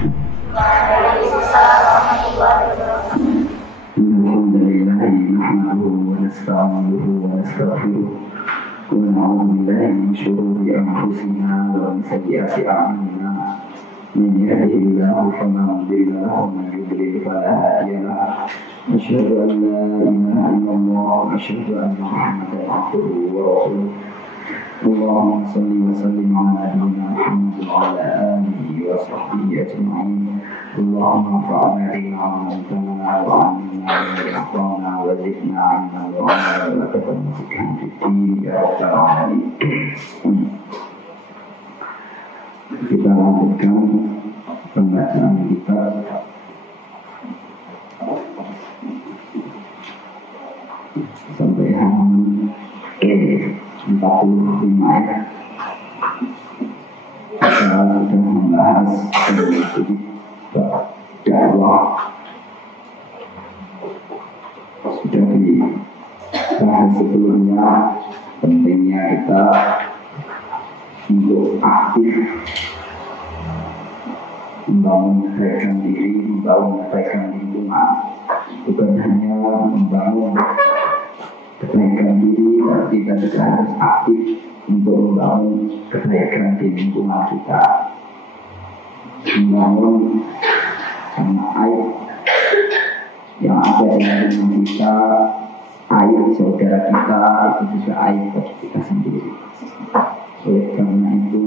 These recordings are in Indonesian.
Waalaikumsalam warahmatullahi wabarakatuh. Alhamdulillah nahmaduhu wa nasta'inuhu wa nastaghfiruh wa na'udzu billahi min shururi anfusina wa min sayyiati a'malina. Man yahdihillahu fala mudilla lahu wa man yudlil fala hadiya lahu. Asyhadu an la ilaha illallah wa asyhadu anna Muhammadan abduhu wa rasuluh. Allahumma salli wa sallim ala nabiyyina Muhammad wa ala alihi wa sahbihi ajma'in. Allahumma anfa'na bima 'allamtana wa 'allimna ma yanfa'una wa zidna 'ilman wa 'amalan wa taqabbal fiddin ya rabbal alamin. Kita lanjutkan pembacaan kita sampai halaman 45 ya. Kita sudah membahas dakwah, sudah dibahas sebelumnya pentingnya kita untuk aktif membangun kebaikan diri, membangun kebaikan lingkungan, bukan hanya membangun kebaikan diri, tapi kita juga harus aktif untuk membangun kebaikan di lingkungan kita, membangun karena aib yang ada di lingkungan kita, aib saudara kita itu juga aib bagi kita sendiri. Oleh karena itu,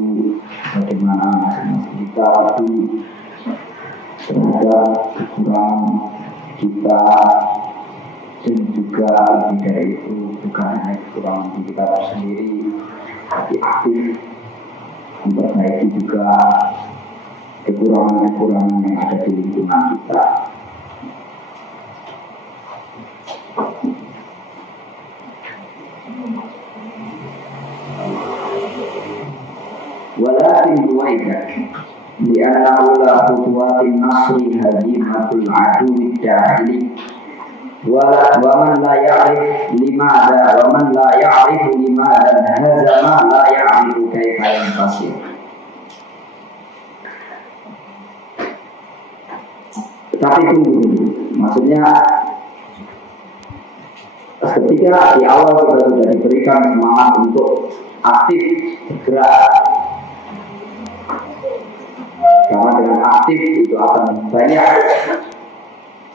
bagaimana masing-masing kita terhadap kekurangan kita, dan juga lebih dari itu bukan hanya kekurangan diri kita sendiri, tapi aktif memperbaiki juga kekurangan-kekurangan yang ada di lingkungan kita. Walakin ruwaidak li'annahu la khutuwatin nasri hadimatul aduwi da'ili wa man la ya'rif limada wa man la ya'rifu limada hazama la ya'rifu kaifa yantasir. Tapi tunggu, maksudnya ketika di awal kita sudah diberikan semangat untuk aktif bergerak, karena dengan aktif itu akan banyak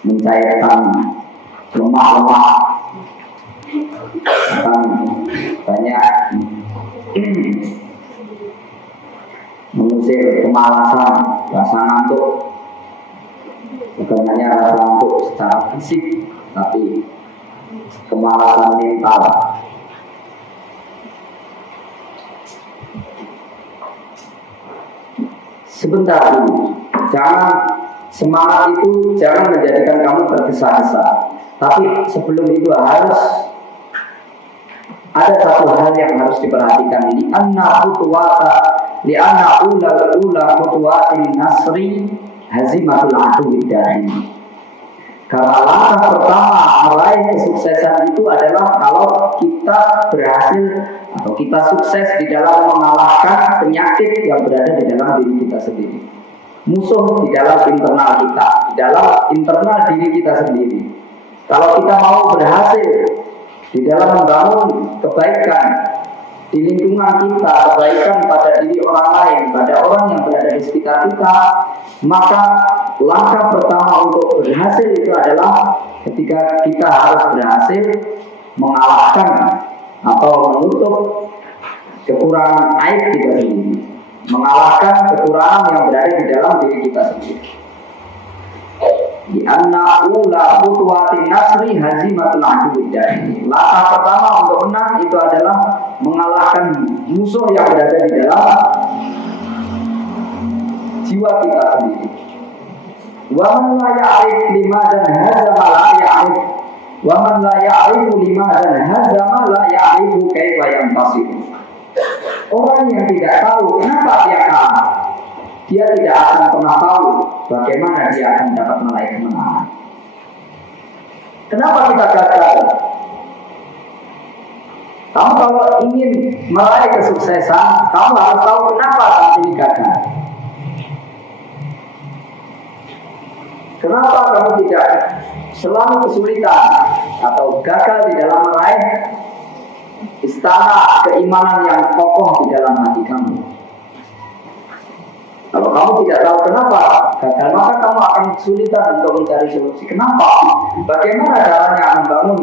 mencairkan lemak-lemak, akan banyak mengusir kemalasan, rasa ngantuk, bukan hanya rasa ngantuk secara fisik, tapi kemalasan mental. Sebentar dulu, jangan semangat itu jangan menjadikan kamu tergesa-gesa. Tapi sebelum itu harus ada satu hal yang harus diperhatikan. Li anna ula khutwatin nasri hazimatul aduwi dari. Karena langkah pertama meraih kesuksesan itu adalah kalau kita berhasil atau kita sukses di dalam mengalahkan penyakit yang berada di dalam diri kita sendiri. Musuh di dalam internal kita, di dalam internal diri kita sendiri. Kalau kita mau berhasil di dalam membangun kebaikan di lingkungan kita, kebaikan pada diri orang lain, pada orang yang berada di sekitar kita, maka langkah pertama untuk berhasil itu adalah ketika kita harus berhasil mengalahkan atau menutup kekurangan aib kita sendiri, mengalahkan kekurangan yang berada di dalam diri kita sendiri. Di anna ula khutwatin nasri hazimatul aduwi dari. Langkah pertama untuk menang itu adalah mengalahkan musuh yang berada di dalam jiwa kita sendiri. Wa man la ya'rif limadan hazama la ya'rif. Wa man la ya'rifu limadan hazama la ya'rifu kaifa yantasir. Orang yang tidak tahu kenapa dia kalah, dia tidak akan pernah tahu bagaimana dia akan dapat meraih kemenangan. Kenapa kita gagal? Kamu kalau ingin meraih kesuksesan, kamu harus tahu kenapa saat ini gagal. Kenapa kamu tidak selalu kesulitan atau gagal di dalam meraih istana keimanan yang kokoh di dalam hati kamu? Kalau kamu tidak tahu kenapa gagal, maka kamu akan kesulitan untuk mencari solusi. Kenapa? Bagaimana caranya membangun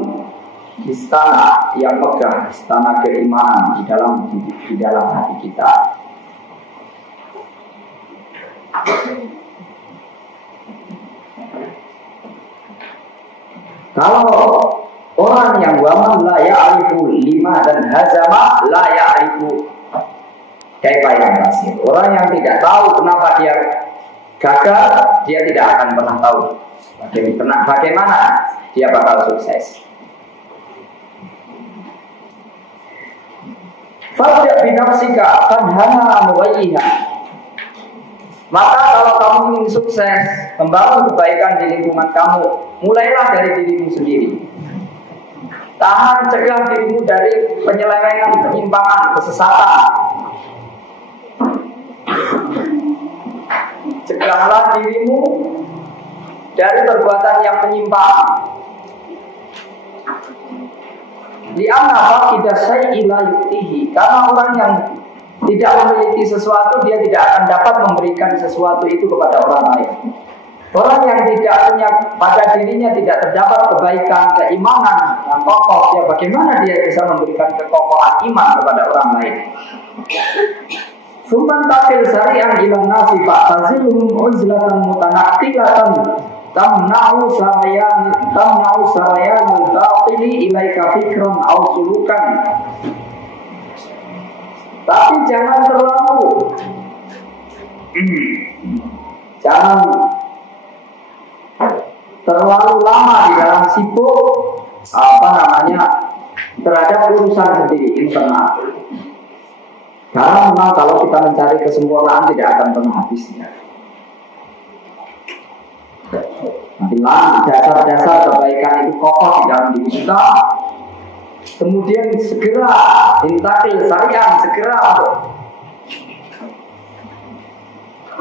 istana yang megah, istana keimanan di dalam hati kita? Kalau orang yang waman la ya'rifu lima dan hazama la ya'rifu kaifa yantasir. Orang yang tidak tahu kenapa dia gagal, dia tidak akan pernah tahu bagaimana dia bakal sukses. Fabda binafsika fadhana muwayyiha. Maka kalau kamu ingin sukses membangun kebaikan di lingkungan kamu, mulailah dari dirimu sendiri. Tahan, cegah dirimu dari penyelewengan, penyimpangan, kesesatan. Cegahlah dirimu dari perbuatan yang menyimpang. Li'anna faqidah syai'i la yu'tihi. Karena orang yang tidak memiliki sesuatu, dia tidak akan dapat memberikan sesuatu itu kepada orang lain. Orang yang tidak punya pada dirinya tidak terdapat kebaikan, keimanan yang kokoh, ya bagaimana dia bisa memberikan kekokohan iman kepada orang lain? Summan takil syari'an ilan nasi fa'tazilhum uzlatan mutanaqtilatan tamna'u sarayan al-batili ilaika fikran aw sulukan. Tapi jangan terlalu lama di dalam sibuk terhadap urusan sendiri internal. Karena memang kalau kita mencari kesempurnaan tidak akan pernah habisnya. Bila dasar-dasar kebaikan itu kokoh di dalam diri kita, kemudian segera intakil syariah, segera untuk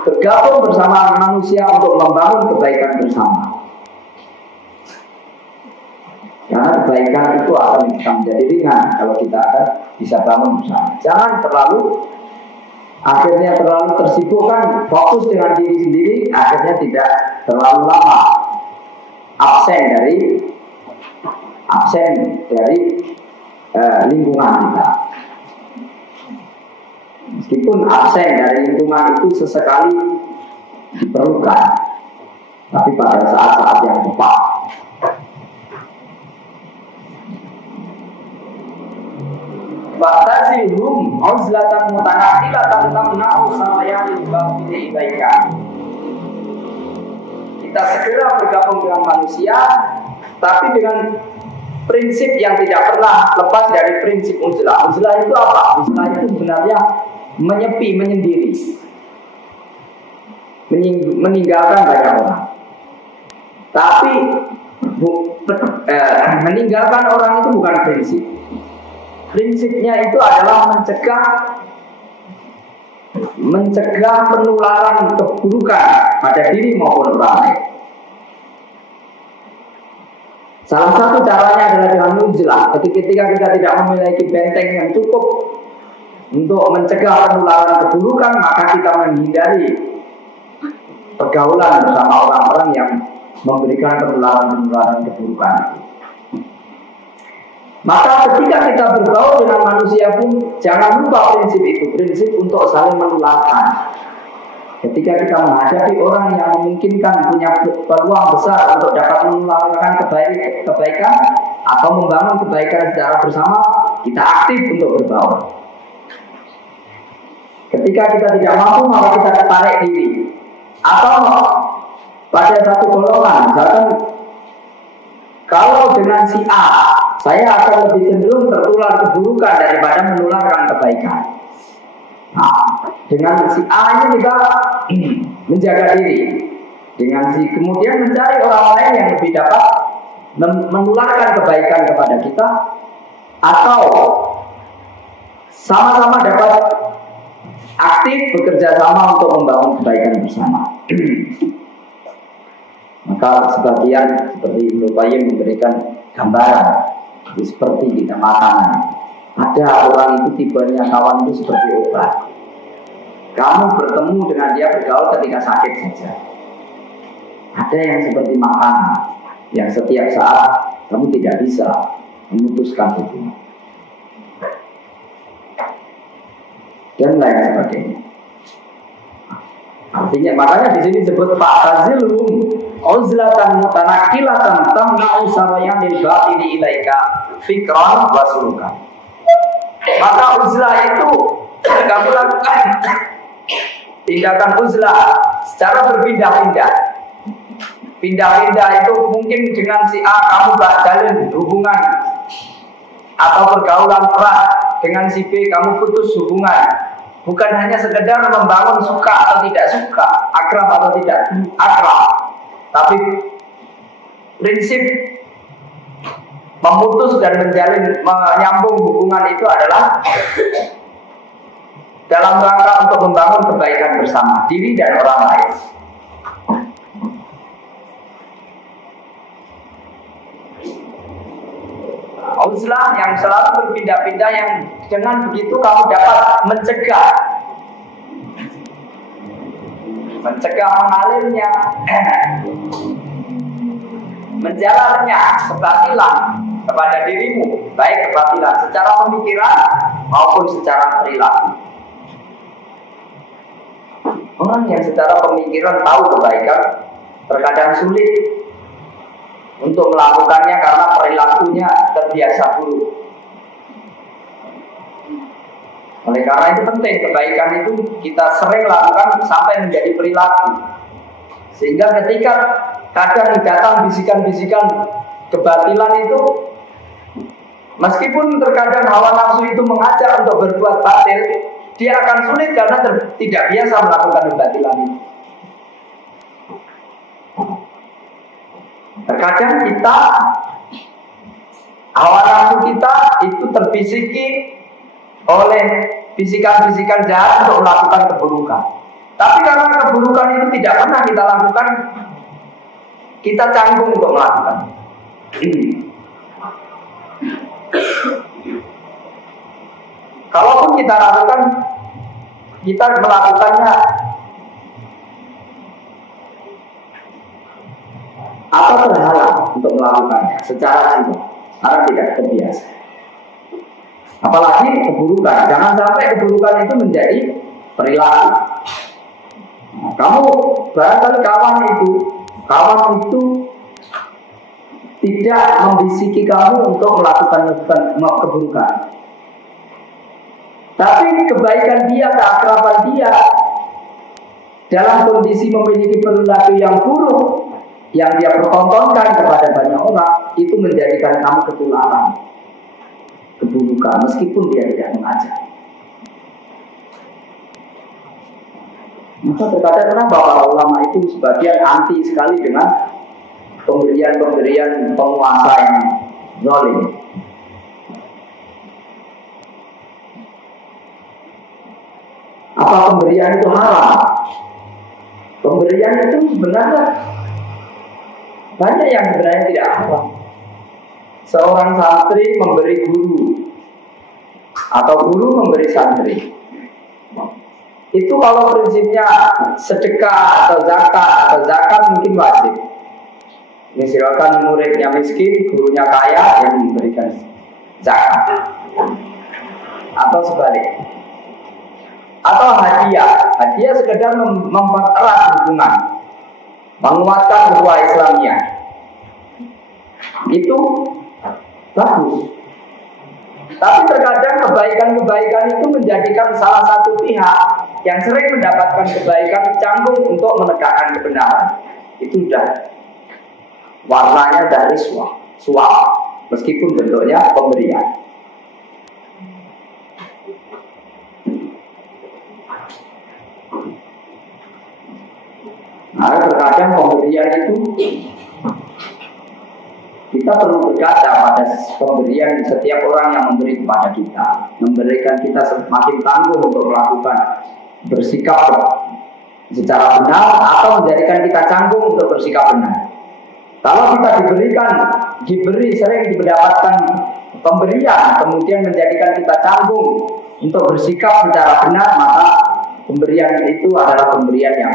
bergabung bersama manusia untuk membangun kebaikan bersama. Karena kebaikan itu akan menjadi ringan kalau kita akan bisa bangun bersama. Jangan akhirnya terlalu tersibukkan, fokus dengan diri sendiri, akhirnya tidak terlalu lama absen dari lingkungan kita. Meskipun absen dari lingkungan itu sesekali diperlukan, tapi pada saat-saat yang tepat. Fa'tazilhum uzlatan mutanaqilatan tamna'u sarayanil batili ilaika. Kita segera bergabung dengan manusia, tapi dengan prinsip yang tidak pernah lepas dari prinsip uzlah. Uzlah itu apa? Uzlah itu sebenarnya menyepi, menyendiri, meninggalkan banyak orang. Tapi meninggalkan orang itu bukan prinsip. Prinsipnya itu adalah mencegah penularan keburukan pada diri maupun orang lain. Salah satu caranya adalah dengan uzlah. Ketika kita tidak memiliki benteng yang cukup untuk mencegah penularan keburukan, maka kita menghindari pergaulan bersama orang-orang yang memberikan penularan keburukan. Maka ketika kita bergaul dengan manusia pun jangan lupa prinsip itu, prinsip untuk saling menularkan. Ketika kita menghadapi orang yang memungkinkan punya peluang besar untuk dapat menularkan kebaikan atau membangun kebaikan secara bersama, kita aktif untuk bergaul. Ketika kita tidak mampu, maka kita tarik diri. Atau pada satu golongan, misalkan kalau dengan si A, saya akan lebih cenderung tertular keburukan daripada menularkan kebaikan. Nah, dengan si A ini kita menjaga diri. Dengan si kemudian mencari orang lain yang lebih dapat menularkan kebaikan kepada kita, atau sama-sama dapat aktif bekerja sama untuk membangun kebaikan bersama. Maka sebagian seperti Ibnu Qayyim memberikan gambaran seperti kita makanan. Ada orang itu tibanya kawan itu seperti obat. Kamu bertemu dengan dia bergaul ketika sakit saja. Ada yang seperti makanan, yang setiap saat kamu tidak bisa memutuskan hubungan dan lain sebagainya. Artinya makanya di sini disebut fa'tazilhum uzlatan mutanakilatan tamna'u sarayanil batini ilaika fikran wa sulukan. Maka uzlah itu kamu lakukan tindakan uzlah secara berpindah-pindah. Pindah-pindah itu mungkin dengan si A kamu jalin hubungan atau pergaulan erat, dengan si B kamu putus hubungan. Bukan hanya sekedar membangun suka atau tidak suka, akrab atau tidak akrab, tapi prinsip memutus dan menyambung hubungan itu adalah dalam rangka untuk membangun kebaikan bersama diri dan orang lain. Uzlah yang selalu berpindah-pindah, yang dengan begitu kamu dapat mencegah mengalirnya, menjalarnya kebatilan kepada dirimu, baik kebatilan secara pemikiran maupun secara perilaku. Orang yang secara pemikiran tahu kebaikan terkadang sulit untuk melakukannya karena perilakunya terbiasa buruk. Oleh karena itu penting kebaikan itu kita sering lakukan sampai menjadi perilaku. Sehingga ketika kadang datang bisikan-bisikan kebatilan itu, meskipun terkadang hawa nafsu itu mengajak untuk berbuat batil, dia akan sulit karena tidak biasa melakukan kebatilan itu. Terkadang kita, hawa nafsu kita itu terbisiki oleh bisikan-bisikan jahat untuk melakukan keburukan. Tapi karena keburukan itu tidak pernah kita lakukan, kita canggung untuk melakukan. Kalaupun kita lakukan, kita melakukannya atau terhalang untuk melakukannya secara jiwa karena tidak terbiasa. Apalagi keburukan, jangan sampai keburukan itu menjadi perilaku. Nah, kamu barangkali kawan itu tidak membisiki kamu untuk melakukan keburukan, tapi kebaikan dia, keakraban dia dalam kondisi memiliki perilaku yang buruk yang dia pertontonkan kepada banyak orang, itu menjadikan kamu ketularan keburukan meskipun dia tidak mengajak. Maka terkadang kenapa para ulama itu sebagian anti sekali dengan pemberian penguasa yang zalim. Apa pemberian itu haram? Pemberian itu sebenarnya banyak yang sebenarnya tidak haram. Seorang santri memberi guru atau guru memberi santri, itu kalau prinsipnya sedekah atau zakat mungkin wajib. Misalkan muridnya miskin, gurunya kaya yang memberikan zakat, atau sebaliknya. Atau hadiah sekedar mempererat hubungan, menguatkan ukhuwah Islamiyah, itu bagus. Tapi terkadang kebaikan-kebaikan itu menjadikan salah satu pihak yang sering mendapatkan kebaikan canggung untuk menegakkan kebenaran. Itu sudah warnanya dari suap, meskipun bentuknya pemberian. Nah, terkadang pemberian itu kita perlu berkaca pada pemberian setiap orang yang memberi kepada kita, memberikan kita semakin tangguh untuk melakukan bersikap secara benar atau menjadikan kita canggung untuk bersikap benar. Kalau kita diberi sering mendapatkan pemberian, kemudian menjadikan kita canggung untuk bersikap secara benar, maka pemberian itu adalah pemberian yang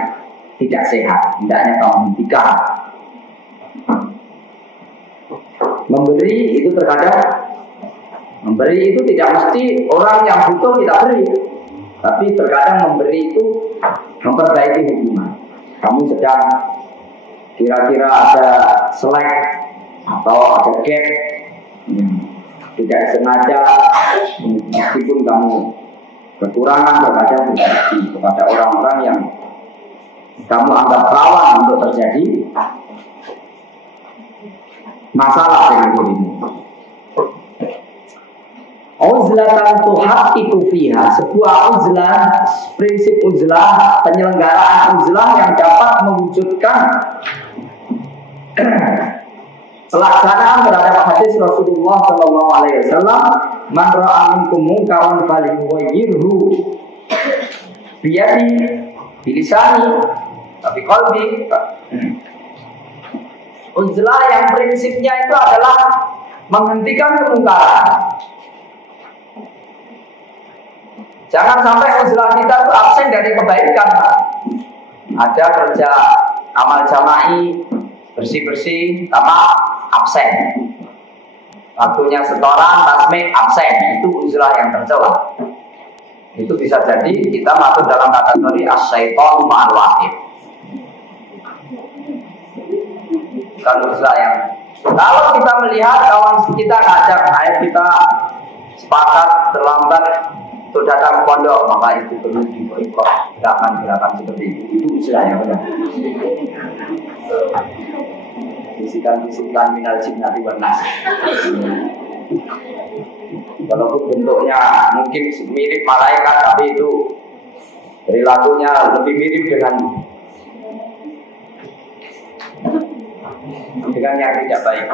tidak sehat. Hendaknya kamu hentikan. Memberi itu terkadang memberi itu tidak mesti orang yang butuh kita beri, tapi terkadang memberi itu memperbaiki hubungan. Kamu sedang kira-kira ada selek atau ada gap, tidak sengaja, meskipun kamu kekurangan terkadang terjadi kepada orang-orang yang kamu anggap rawan untuk terjadi masalah dengan dirimu. Uzlatan tuhaqqiqu fiha, sebuah uzlah, prinsip uzlah, penyelenggaraan uzlah yang dapat mewujudkan pelaksanaan terhadap hadis Rasulullah sallallahu alaihi wasallam, man ra'a minkum munkaran falyughayyirhu biyadi bilisani tapi qalbi. Uzlah yang prinsipnya itu adalah menghentikan kemungkaran. Jangan sampai uzlah kita itu absen dari kebaikan. Ada kerja amal jama'i, bersih-bersih, sama absen. Waktunya setoran, tasmik, absen. Itu uzlah yang tercela. Itu bisa jadi kita masuk dalam kategori as-syaitan ma'al wahid. Bukan uzlah yang. Kalau kita melihat kawan kita ngajak, ayo kita sepakat terlambat untuk datang ke pondok, maka itu perlu diboikot. Gerakan-gerakan seperti itu uzlah yang benar. Bisikan-bisikan minal jinnati wan nas. Walaupun bentuknya mungkin mirip malaikat, tapi itu perilakunya lebih mirip dengan yang tidak baik.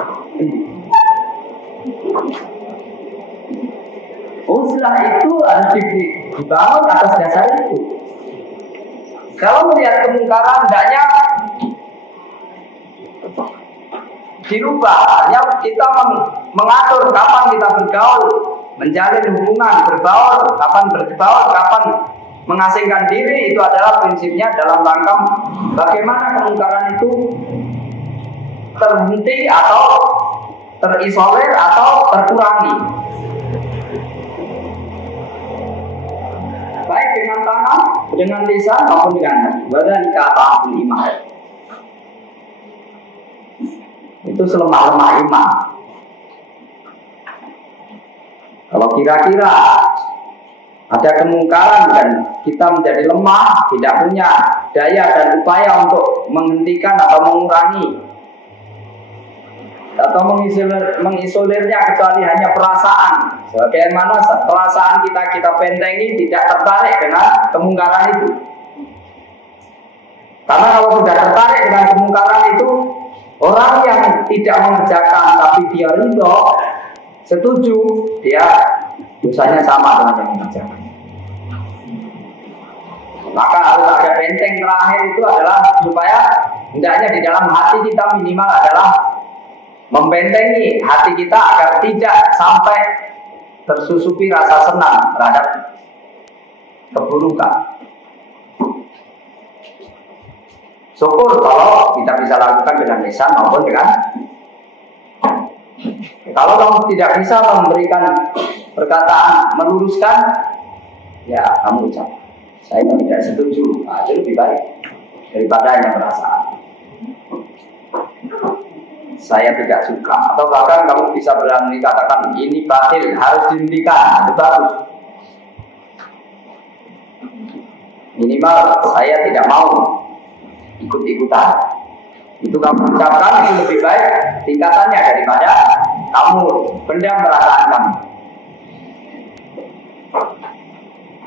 Uzlah itu harus dibangun atas dasar itu. Kalau melihat kemungkaran, hendaknya dirubah. Hanya kita mengatur kapan kita bergaul, menjalin hubungan, berbaur, kapan berbaur, kapan mengasingkan diri. Itu adalah prinsipnya dalam rangka bagaimana kemungkaran itu terhenti atau terisolir atau terkurangi. Baik dengan tangan, dengan lisan maupun dengan hati. Wadzalika ta'atul iman. Itu selemah-lemah iman. Kalau kira-kira ada kemungkaran dan kita menjadi lemah, tidak punya daya dan upaya untuk menghentikan atau mengurangi atau mengisolirnya kecuali hanya perasaan. Bagaimana perasaan kita bentengi, tidak tertarik dengan kemungkaran itu. Karena kalau sudah tertarik dengan kemungkaran itu, orang yang tidak mengerjakan tapi dia ridho, setuju, dia dosanya sama dengan yang mengerjakan. Maka harus ada benteng terakhir itu adalah supaya hendaknya di dalam hati kita minimal adalah membentengi hati kita agar tidak sampai tersusupi rasa senang terhadap keburukan. Syukur kalau kita bisa lakukan dengan lisan maupun dengan. Kalau kamu tidak bisa memberikan perkataan meluruskan, ya kamu ucap, saya tidak setuju. Nah, itu lebih baik daripada hanya perasaan. Saya tidak suka, atau bahkan kamu bisa berani katakan ini batil, harus dihentikan, itu bagus. Minimal saya tidak mau ikut-ikutan. Itu kamu ucapkan, itu lebih baik tingkatannya daripada kamu pendam perasaan kamu.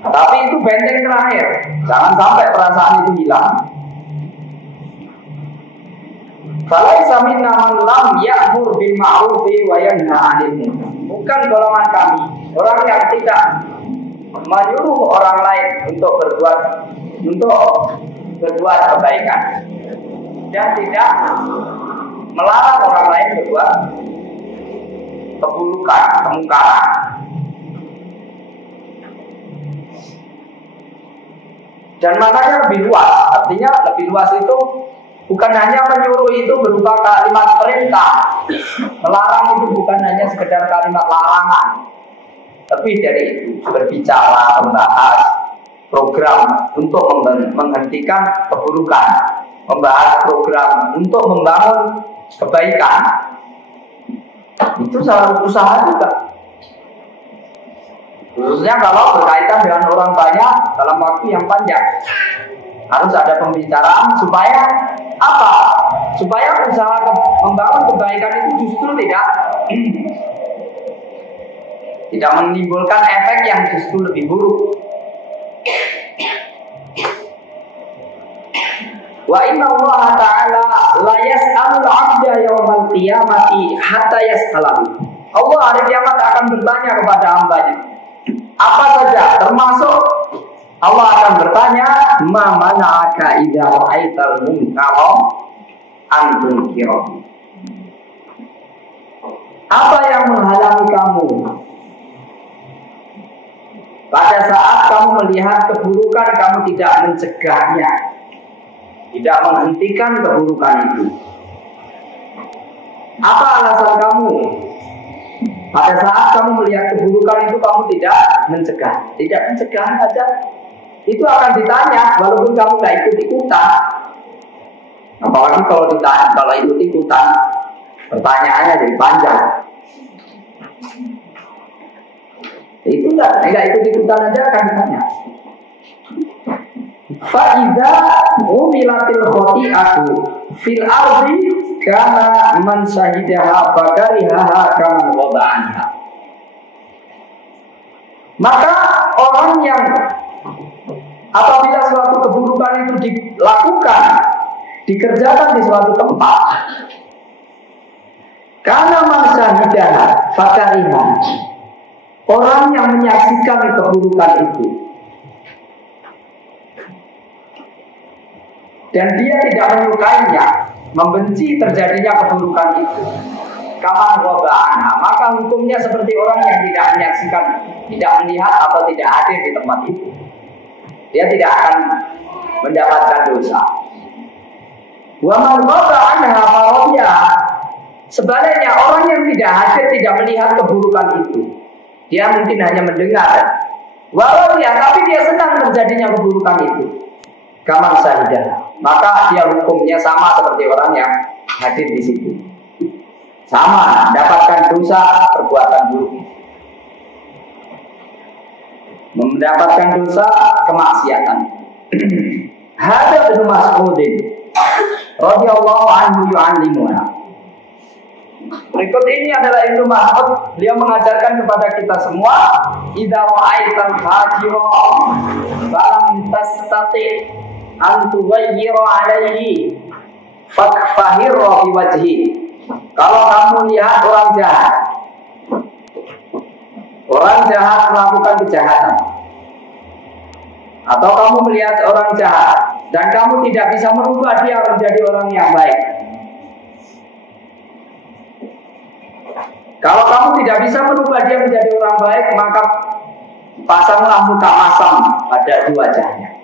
Tapi itu benteng terakhir, jangan sampai perasaan itu hilang. Falaisa minna man lam ya'mur bil ma'rufi wa yanha 'anil munkar. Bukan golongan kami orang yang tidak menyuruh orang lain untuk berbuat kebaikan dan tidak melarang orang lain berbuat keburukan, kemungkaran. Dan maknanya lebih luas. Artinya lebih luas itu bukan hanya menyuruh itu berupa kalimat perintah. Melarang itu bukan hanya sekedar kalimat larangan. Lebih dari itu, berbicara, membahas program untuk menghentikan keburukan, membahas program untuk membangun kebaikan. Itu salah usaha juga. Khususnya kalau berkaitan dengan orang banyak dalam waktu yang panjang. Harus ada pembicaraan supaya apa? Supaya usaha membangun kebaikan itu justru tidak menimbulkan efek yang justru lebih buruk. Wa inna Allah ta'ala la yas'alul 'abda yawmal qiyamati hatta yas'alahu. Allah hari kiamat akan bertanya kepada hambanya apa saja, termasuk Allah akan bertanya, ma mana'aka idza ra'aital munkara an tunkirahu. Apa yang menghalangi kamu pada saat kamu melihat keburukan, kamu tidak mencegahnya, tidak menghentikan keburukan itu? Apa alasan kamu pada saat kamu melihat keburukan itu kamu tidak mencegah? Tidak mencegah saja, itu akan ditanya walaupun kamu tidak ikut-ikutan. Apalagi kalau ditanya, kalau ikut-ikutan, pertanyaannya jadi panjang. Itu enggak ikut-ikutan aja akan ditanya. Fa'idha umilatil khoti'atu fil ardi kama man syahidaha fakarihaha kama wada'anha. Maka orang yang apabila suatu keburukan itu dilakukan, dikerjakan di suatu tempat, karena man syahidaha fakarihaha, orang yang menyaksikan keburukan itu dan dia tidak menyukainya, membenci terjadinya keburukan itu, kaman waba'ana, maka hukumnya seperti orang yang tidak menyaksikan, tidak melihat atau tidak hadir di tempat itu. Dia tidak akan mendapatkan dosa. Wa man waba'ana faradiya, sebaliknya orang yang tidak hadir, tidak melihat keburukan itu, dia mungkin hanya mendengar, waradiya, tapi dia senang terjadinya keburukan itu, kaman syahidah, maka dia hukumnya sama seperti orang yang hadir di situ. Sama, mendapatkan dosa perbuatan buruk, mendapatkan dosa kemaksiatan. Hadza Ibnu Mas'udin radhiyallahu anhu yu'allimuna. Berikut ini adalah Ibnu Mas'ud, beliau mengajarkan kepada kita semua, idza ra'aital fajira falam tastati an tughayyira alaihi fakfahirra bi wajhi. Kalau kamu lihat orang jahat melakukan kejahatan, atau kamu melihat orang jahat dan kamu tidak bisa merubah dia menjadi orang yang baik, kalau kamu tidak bisa merubah dia menjadi orang baik, maka pasanglah muka masam pada wajahnya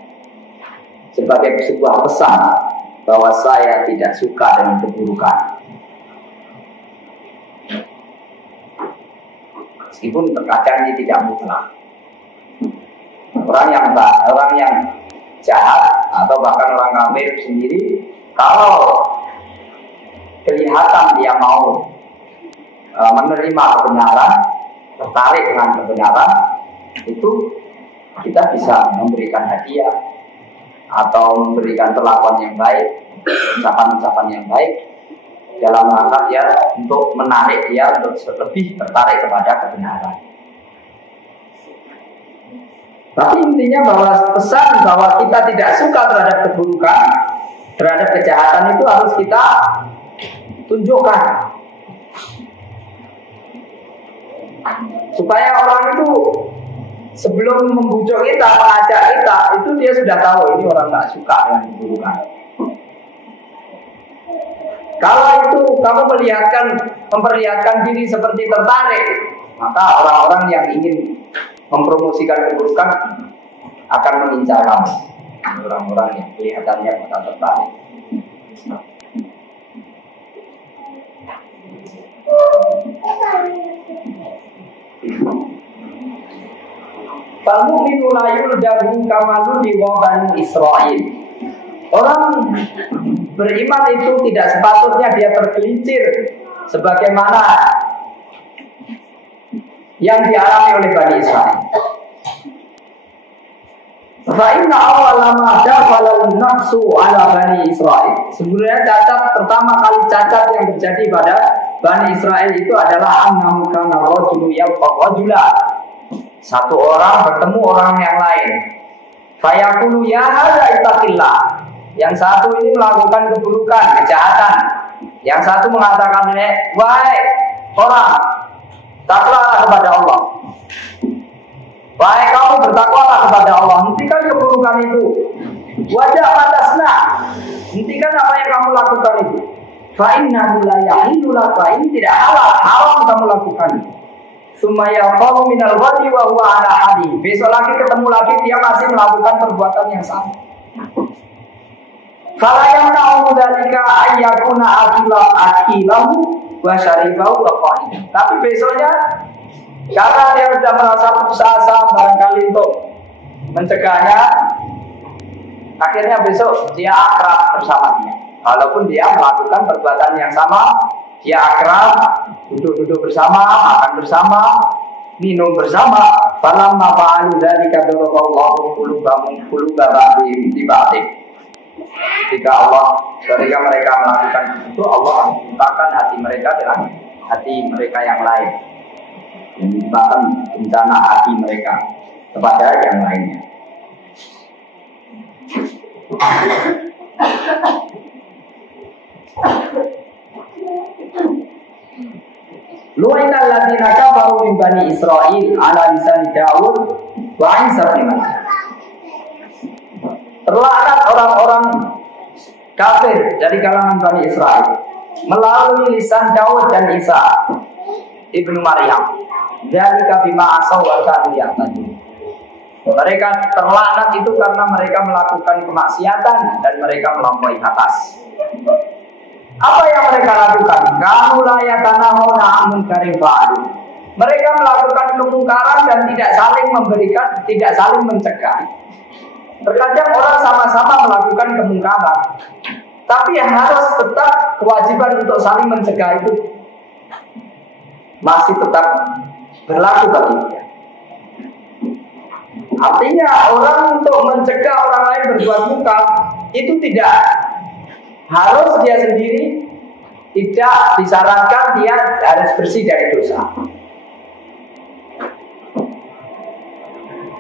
sebagai sebuah pesan bahwa saya tidak suka dengan keburukan. Meskipun terkadang ini tidak mutlak. Orang yang jahat atau bahkan orang kafir sendiri, kalau kelihatan dia mau menerima kebenaran, tertarik dengan kebenaran, itu kita bisa memberikan hadiah atau memberikan perlakuan yang baik, ucapan-ucapan yang baik dalam rangka dia untuk menarik dia untuk lebih tertarik kepada kebenaran. Tapi intinya bahwa pesan bahwa kita tidak suka terhadap keburukan, terhadap kejahatan itu harus kita tunjukkan, supaya orang itu sebelum membujuk kita, mengajak kita, itu dia sudah tahu ini orang nggak suka dengan keburukan. Kalau itu kamu memperlihatkan diri seperti tertarik, maka orang-orang yang ingin mempromosikan keburukan akan mengincar kamu. Orang-orang yang kelihatannya tertarik. Al-mu'minu la yuldahu kama ludiwa Bani Israil. Orang beriman itu tidak sepatutnya dia tergelincir sebagaimana yang dialami oleh Bani Israil. Fa inna awwala ma dakhala an-nafsu ala Bani Israil. Sebenarnya pertama kali cacat yang terjadi pada Bani Israil itu adalah annahu kana rajulun yalqa rajula. Satu orang bertemu orang yang lain. Fayaqulu ya hadza ittaqillah. Yang satu ini melakukan keburukan, kejahatan. Yang satu mengatakan, wahai orang, takwalah kepada Allah. Wahai kamu bertakwalah kepada Allah. Hentikan keburukan itu. Wajah patasna. Hentikan apa yang kamu lakukan itu. Fa innahu la yahillu laka. Ini tidak halal, haram kamu lakukan. Sumaya qalu minal ghadi wa huwa ala hadi. Besok lagi ketemu lagi dia masih melakukan perbuatan yang sama. Fala yamna'u dzalika ayyakuna akilahu wa syaribahu wa qa'id. Tapi besoknya karena dia sudah merasa putus asa barangkali untuk mencegahnya, akhirnya besok dia akrab bersama dia. Walaupun dia melakukan perbuatan yang sama, dia akrab, duduk-duduk bersama, makan bersama, minum bersama. Falamma fa'alu dzalika daraballahu qulubahum bi ba'dih. Ketika mereka melakukan itu, Allah menciptakan hati mereka dengan hati mereka yang lain, menciptakan bencana hati mereka kepada yang lainnya. Lu'inal ladzina kafaru min Bani Israil ala lisan Daud wa Isa bin Maryam. Terlaknat orang-orang kafir dari kalangan Bani Israil melalui lisan Daud dan Isa ibnu Maryam. Dzalika bima asaw wa kanu ya'tadun. Mereka terlaknat itu karena mereka melakukan kemaksiatan dan mereka melampaui batas. Apa yang mereka lakukan? Kanu la yatanahuna 'an munkarin fa'alu. Mereka melakukan kemungkaran dan tidak saling mencegah. Terkadang orang sama-sama melakukan kemungkaran, tapi yang harus tetap kewajiban untuk saling mencegah itu masih tetap berlaku bagi dia. Artinya orang untuk mencegah orang lain berbuat munkar itu tidak harus dia sendiri, tidak disarankan dia harus bersih dari dosa.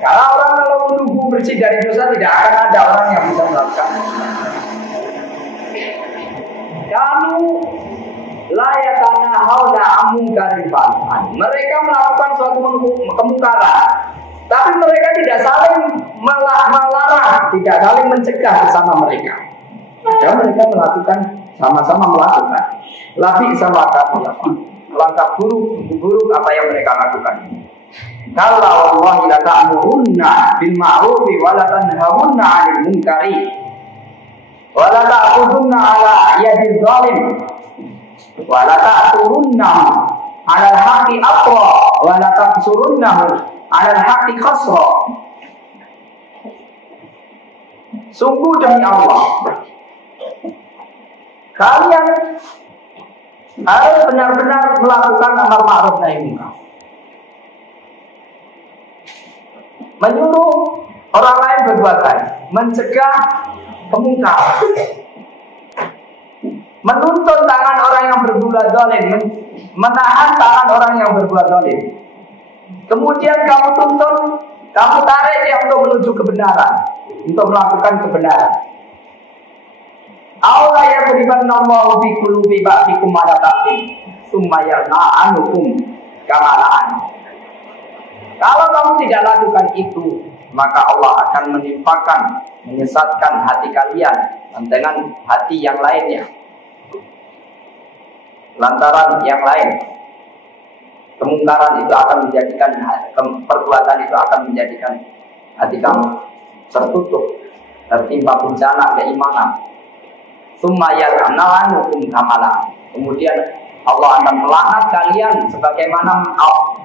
Karena orang kalau menunggu bersih dari dosa tidak akan ada orang yang bisa melakukan. Kamu layatana haula amun karifan. Mereka melakukan suatu kemungkaran, tapi mereka tidak saling melarang, tidak saling mencegah bersama mereka. Dan mereka melakukan sama-sama melakukan. Labi sama kami langkah buruk apa yang mereka lakukan. Kalau Allah la ta'murunna bil ma'rufi wa la tanhawunna 'anil munkari wa la ta'khudunna 'ala yadil zalim wa la ta'turunna 'ala al-haqqi aqra wa la taqsurunnahu 'ala al-haqqi khasra. Sungguh demi Allah, kalian harus benar-benar melakukan amar ma'ruf nahi munkar, menyuruh orang lain berbuat baik, mencegah kemungkaran, menuntun tangan orang yang berbuat zalim, menahan tangan orang yang berbuat zalim. Kemudian kamu tuntun, kamu tarik dia untuk menuju kebenaran, untuk melakukan kebenaran. Allah yang beriman Allahu bi qulubi ba'dikum ala ba'din summa yarna'anukum kamalaan. Kalau kamu tidak lakukan itu, maka Allah akan menyesatkan hati kalian dengan hati yang lainnya. lantaran yang lain. Kemungkaran itu akan menjadikan perbuatan itu akan menjadikan hati kamu tertutup, tertimpa bencana keimanan. Tsumma yal'ananukum kamala. Kemudian Allah akan melaknat kalian sebagaimana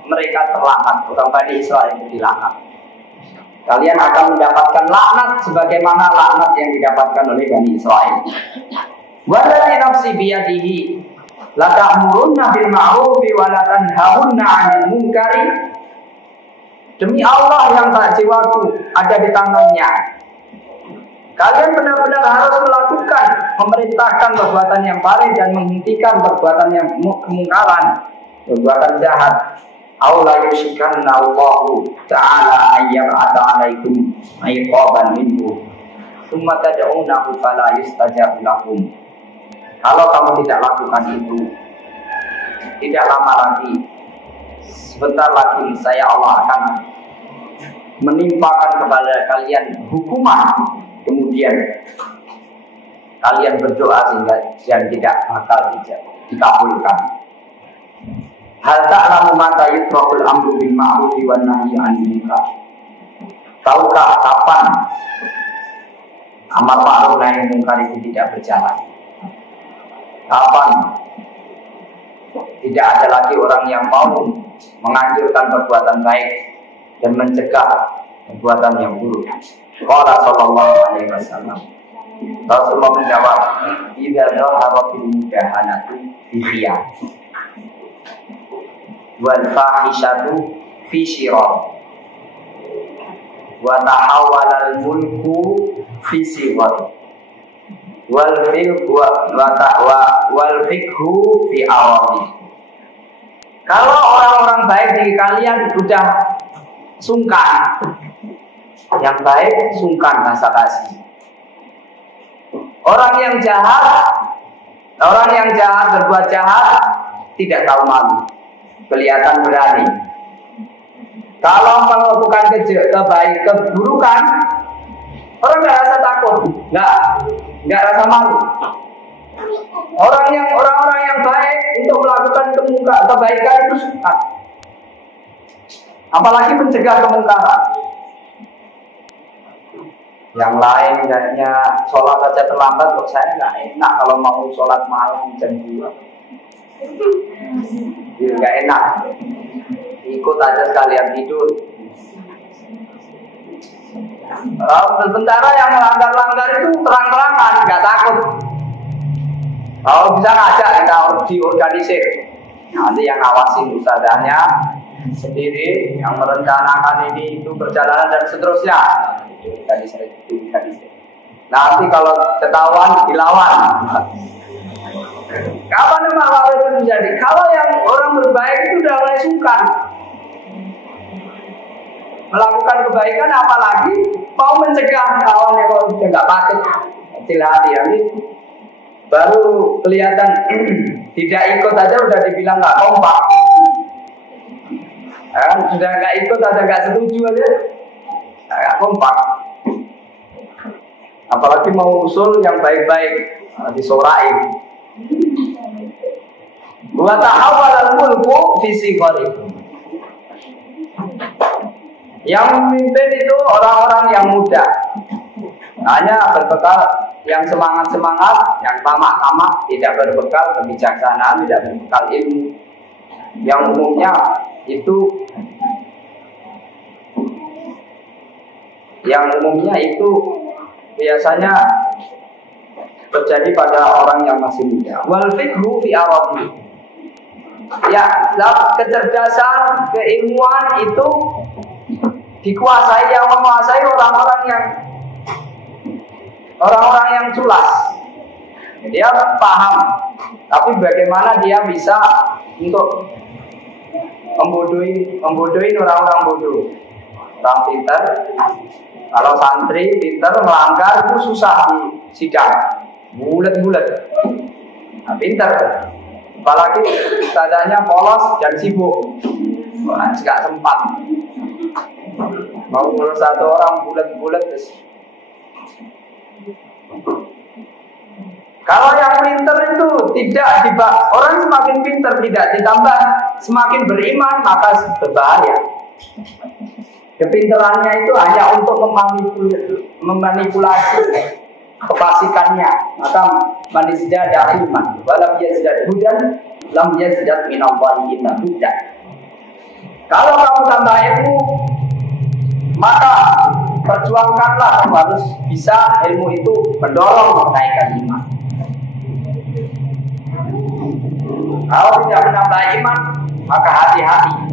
mereka terlaknat, orang Bani Israil itu dilaknat. Kalian akan mendapatkan laknat sebagaimana laknat yang didapatkan oleh Bani Israil. Walladzi nafsi biyadihi la ta'murunna bil ma'rufi wa la tanhaunna 'anil munkari. Demi Allah yang tak jiwaku ada di tangannya, kalian benar-benar harus melakukan, memerintahkan perbuatan yang baik dan menghentikan perbuatan yang kemungkaran, perbuatan jahat. Aula yushikanna Allahu ta'ala ayyab'ata 'alaikum iqaban minhu tsumma tad'unahu fala yustajab lakum. Kalau kamu tidak lakukan itu, tidak lama lagi, sebentar lagi saya Allah akan menimpakan kepada kalian hukuman. Kemudian kalian berdoa sehingga yang tidak bakal dikabulkan. Hal ta'lamu mata yutrakul amru bil ma'rufi wan nahyi 'anil munkar. Tahukah kapan amar ma'ruf nahi munkar itu tidak berjalan? Kapan tidak ada lagi orang yang mau menganjurkan perbuatan baik dan mencegah perbuatan yang buruk? Qala sallallahu alaihi wasallam. Rasulullah menjawab, "Idza dhaharatil mudahanatu fi khiyar wal fahishatu fi shirar wa tahawwala al mulku fi siwar wal fiqhu fi awami." Kalau orang-orang baik di kalian sudah sungkan, yang baik sungkan bahasa kasih. Orang yang jahat berbuat jahat tidak tahu malu, kelihatan berani. Kalau melakukan keburukan, orang nggak rasa takut, nggak rasa malu. Orang-orang yang baik untuk melakukan kebaikan itu suka, apalagi mencegah kemungkaran. Yang lain kayaknya sholat aja terlambat, kok saya nggak enak kalau mau sholat malam jam 2. Nggak enak, ikut aja sekalian tidur. Sementara yang melanggar-langgar itu terang-terangan, nggak takut. Kalau bisa ngajak kita diorganisir, nanti yang ngawasin ustadzahnya sendiri, yang merencanakan ini itu perjalanan dan seterusnya. Nanti kalau ketahuan dilawan. Kapan masalah itu terjadi? Kalau yang orang berbaik itu sudah mulai sungkan melakukan kebaikan, apalagi mau mencegah kawan yang sudah nggak patut, kecil hati ya, baru kelihatan tidak ikut aja udah dibilang nggak kompak. Sudah nggak ikut aja, nggak setuju aja, nggak kompak. Apalagi mau usul yang baik-baik, disorain. Wa tahawwalal mulku fi sigharikum. Yang memimpin itu orang-orang yang muda, hanya berbekal yang semangat-semangat, yang tamak-tamak, tidak berbekal kebijaksanaan, tidak berbekal ilmu. Yang umumnya itu biasanya terjadi pada orang yang masih muda. Wal fiqhu fi arabi. Ya, kecerdasan, keilmuan itu dikuasai, yang menguasai orang-orang yang culas. Dia paham, tapi bagaimana dia bisa untuk membodohin orang-orang bodoh. Orang pintar, kalau santri pintar melanggar itu susah di sidang, bulat-bulat. Nah, pintar, apalagi ustadzanya polos dan sibuk, nggak sempat. Mau ngurus satu orang bulat-bulat. Kalau yang pinter itu tidak orang semakin pinter tidak ditambah semakin beriman, maka berbahaya. Kepinterannya itu hanya untuk memanipulasi kefasikannya. Maka man izdada ilman wa lam yazdad hudan lam yazdad min Allahi illa hudan. Kalau kamu tambah ilmu, maka perjuangkanlah, harus bisa ilmu itu mendorong menaikkan iman. Kalau tidak menambah iman, maka hati-hati,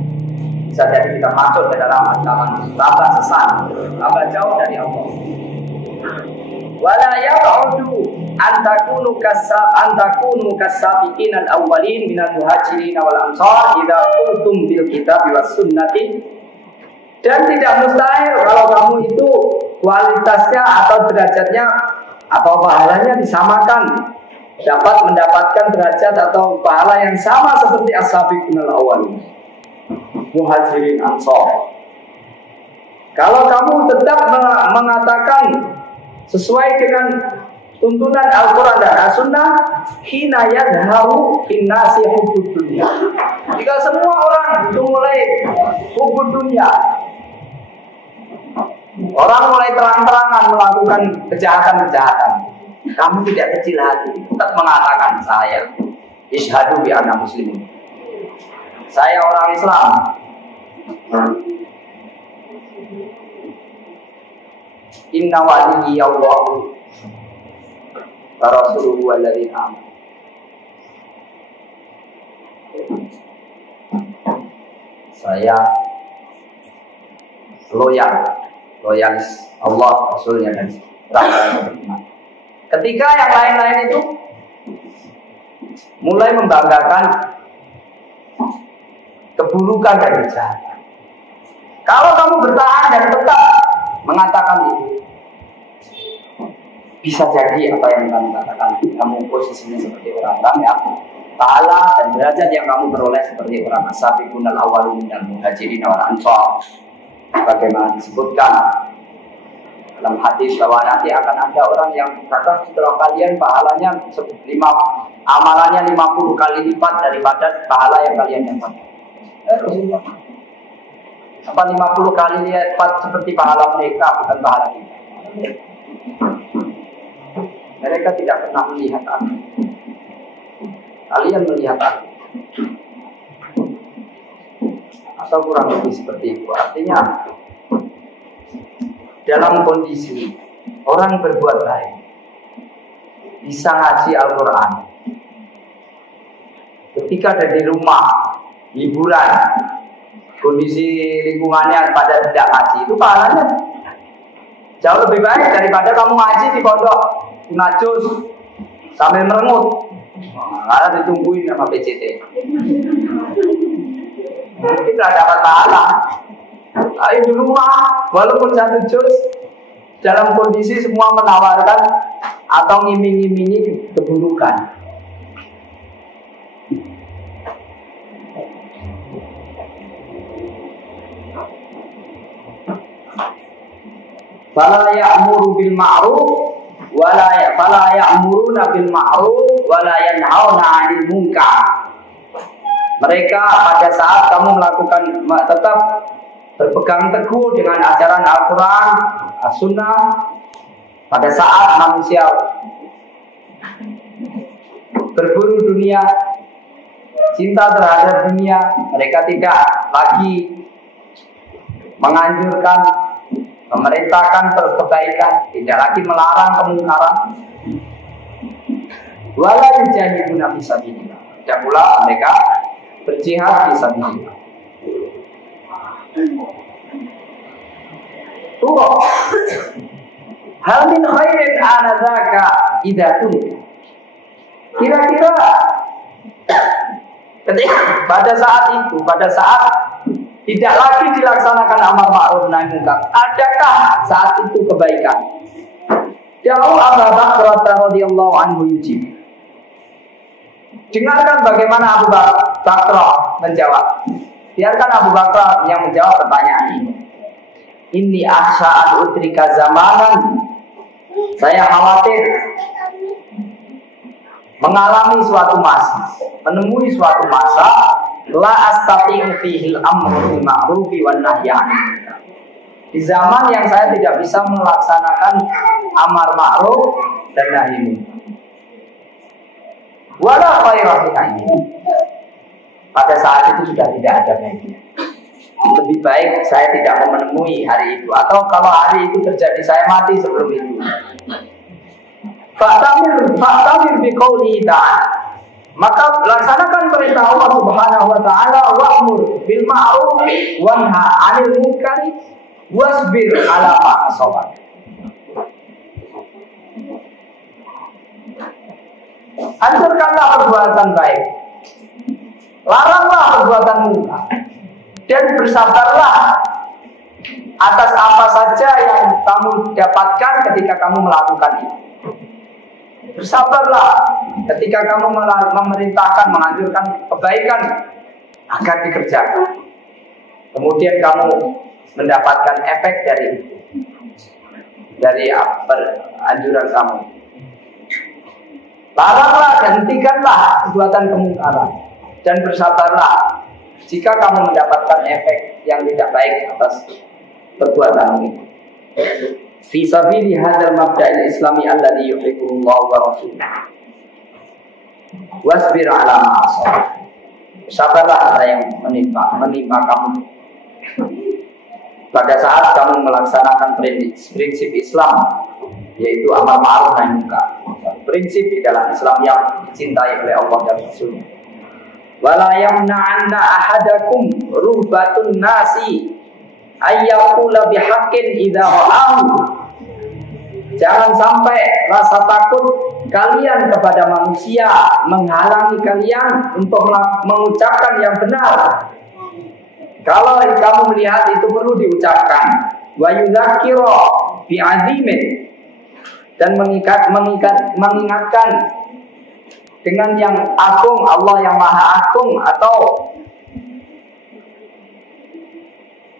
bisa jadi kita masuk ke dalam ancaman tambah sesat, tambah jauh dari Allah. Wala ya'udu antakunu kasabiqin al-awwalin minal muhajirin wal ansar idza qultum bil kitabi was sunnati. Dan tidak mustahil kalau kamu itu kualitasnya atau derajatnya atau pahalanya disamakan, dapat mendapatkan derajat atau pahala yang sama seperti as-sabiqun al-awwalin, muhajirin ansar. Kalau kamu tetap mengatakan sesuai dengan tuntunan Al-Quran dan As-Sunnah, hina yadharu finnasi hubbud dunya. Jika semua orang itu mulai hubbud dunya, orang mulai terang-terangan melakukan kejahatan-kejahatan, kamu tidak kecil hati, tetap mengatakan saya isyhadu bi anna muslimin, saya orang Islam. Inna waliyyi Allah wa rasuluhu walladzina amanu. Saya loyalis Allah, Rasulnya dan orang-orang beriman. Ketika yang lain-lain itu mulai membanggakan keburukan dan kejahatan, kalau kamu bertahan dan tetap mengatakan itu, bisa jadi apa yang kamu katakan, kamu posisinya seperti orang-orang yang pahala dan derajat yang kamu peroleh seperti orang as-sabiqun al-awwalun minal muhajirin wal ansar. Bagaimana disebutkan dalam hadis bahwa nanti akan ada orang yang kata setelah kalian pahalanya amalannya 50 kali lipat daripada pahala yang kalian dapat. Apa 50 kali lipat seperti pahala mereka, bukan pahala kita. Mereka tidak pernah melihat aku. Kalian melihat aku. Atau kurang lebih seperti itu. Artinya dalam kondisi orang berbuat baik, bisa ngaji Al-Quran, ketika ada di rumah hiburan, kondisi lingkungannya pada tidak ngaji, itu pahalanya jauh lebih baik daripada kamu ngaji di pondok ngajus sambil merengut, karena ditungguin sama PCT. Mungkin tidak dapat pahala. Ayo di rumah, walaupun satu juz, dalam kondisi semua menawarkan atau ngiming-ngimingi keburukan. Fala ya'muru bil ma'ruf fala ya'muruna bil ma'ruf wala yanhauna 'anil munkar. Mereka pada saat kamu melakukan tetap berpegang teguh dengan ajaran Al-Quran, As-Sunnah, pada saat manusia berburu dunia, cinta terhadap dunia, mereka tidak lagi menganjurkan, memerintahkan perbaikan, tidak lagi melarang kemungkaran. Wala yujahiduna fi sabilillah. Tidak pula mereka berjihad fi sabilillah. Tuh, hal min khairin anadzaka idza tulik. Kira-kira ketika pada saat itu, pada saat tidak lagi dilaksanakan amar ma'ruf nahi munkar, adakah saat itu kebaikan? Jauh Abu Bakar radhiyallahu anhu yujib. Dengarkan bagaimana Abu Bakar menjawab. Biarkan Abu Bakar yang menjawab pertanyaan ini. Inni akhsha an udrika zamanan. Saya khawatir mengalami suatu masa, menemui suatu masa, la astati'u fihil amru bil ma'rufi wan nahyi 'anil munkar. Di zaman yang saya tidak bisa melaksanakan amar ma'ruf dan nahi munkar. Wala khaira fihi. Pada saat itu sudah tidak ada baiknya. Lebih baik saya tidak menemui hari itu, atau kalau hari itu terjadi saya mati sebelum itu. Fa'tamir biqaulihi ta'ala. Maka laksanakan perintah Allah Subhanahu wa taala, wa'mur bil ma'ruf wanha 'anil munkar wasbir 'ala ma asabak. Anjurkanlah perbuatan baik, laranglah perbuatan munkar, dan bersabarlah atas apa saja yang kamu dapatkan ketika kamu melakukan itu. Bersabarlah ketika kamu memerintahkan, menganjurkan kebaikan agar dikerjakan. Kemudian kamu mendapatkan efek dari anjuran kamu. Laranglah dan hentikanlah perbuatan kemungkaran, dan bersabarlah jika kamu mendapatkan efek yang tidak baik atas perbuatan itu. Fi sabili hadzal mabda'il islami alladhi yuhibbuhu Allah wa rasuluhu. Wasbir 'ala ma asab. Sabarlah apa yang menimpa kamu. Pada saat kamu melaksanakan prinsip Islam, yaitu amar ma'ruf nahi munkar. Prinsip di dalam Islam yang dicintai oleh Allah dan Rasulnya. Wala yamna'anna ahadakum ruhbatun nasi ayyakula bihaqqin idza ra'ahu. Jangan sampai rasa takut kalian kepada manusia menghalangi kalian untuk mengucapkan yang benar. Kalau kamu melihat itu perlu diucapkan. Wa yudzakiru bi'azimin, dan mengingatkan dengan yang agung, Allah yang maha agung, atau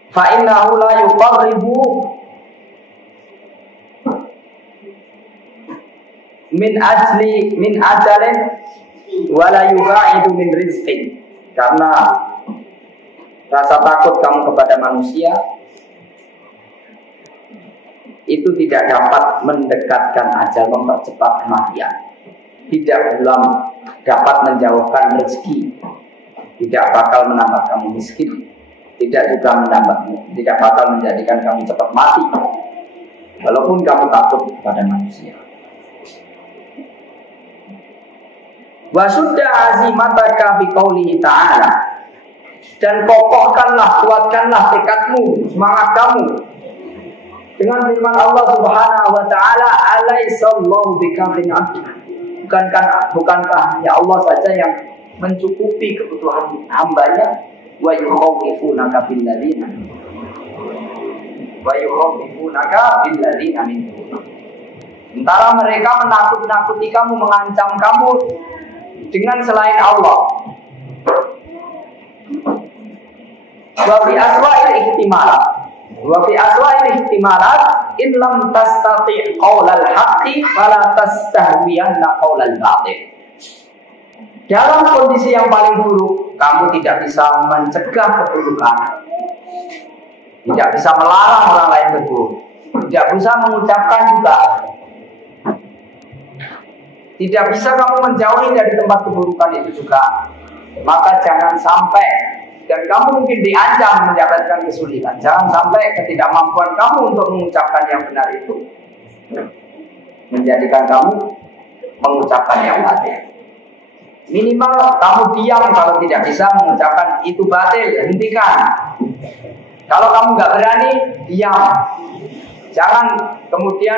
fa innahu la yuqarribu min ajalin wa la yubaidu min rizqin. Karena rasa takut kamu kepada manusia itu tidak dapat mendekatkan ajal, mempercepat kematian, tidak pula dapat menjauhkan rezeki, tidak bakal menambah kamu miskin, tidak bakal menjadikan kamu cepat mati, walaupun kamu takut kepada manusia. Wasudda azimataka biqaulihi ta'ala, dan kokohkanlah, kuatkanlah tekadmu, semangat kamu dengan firman Allah Subhanahu wa taala, alaisallahu bikafin abdi. Bukankah ya Allah saja yang mencukupi kebutuhan hambanya? Wa yukhawifunaka billadzina min dunihi. Sementara mereka menakut-nakuti kamu, mengancam kamu dengan selain Allah. Wa fi aswa'il ihtimalat in lam tastati' qaulal haqqi fala tastahwiyanna qaulal batil. Dalam kondisi yang paling buruk, kamu tidak bisa mencegah keburukan, tidak bisa melarang orang lain berburuk, tidak bisa mengucapkan juga, tidak bisa kamu menjauhi dari tempat keburukan itu juga. Maka jangan sampai, dan kamu mungkin diancam mendapatkan kesulitan, jangan sampai ketidakmampuan kamu untuk mengucapkan yang benar itu menjadikan kamu mengucapkan yang batil. Minimal kamu diam kalau tidak bisa mengucapkan itu batil, hentikan. Kalau kamu nggak berani, diam. Jangan kemudian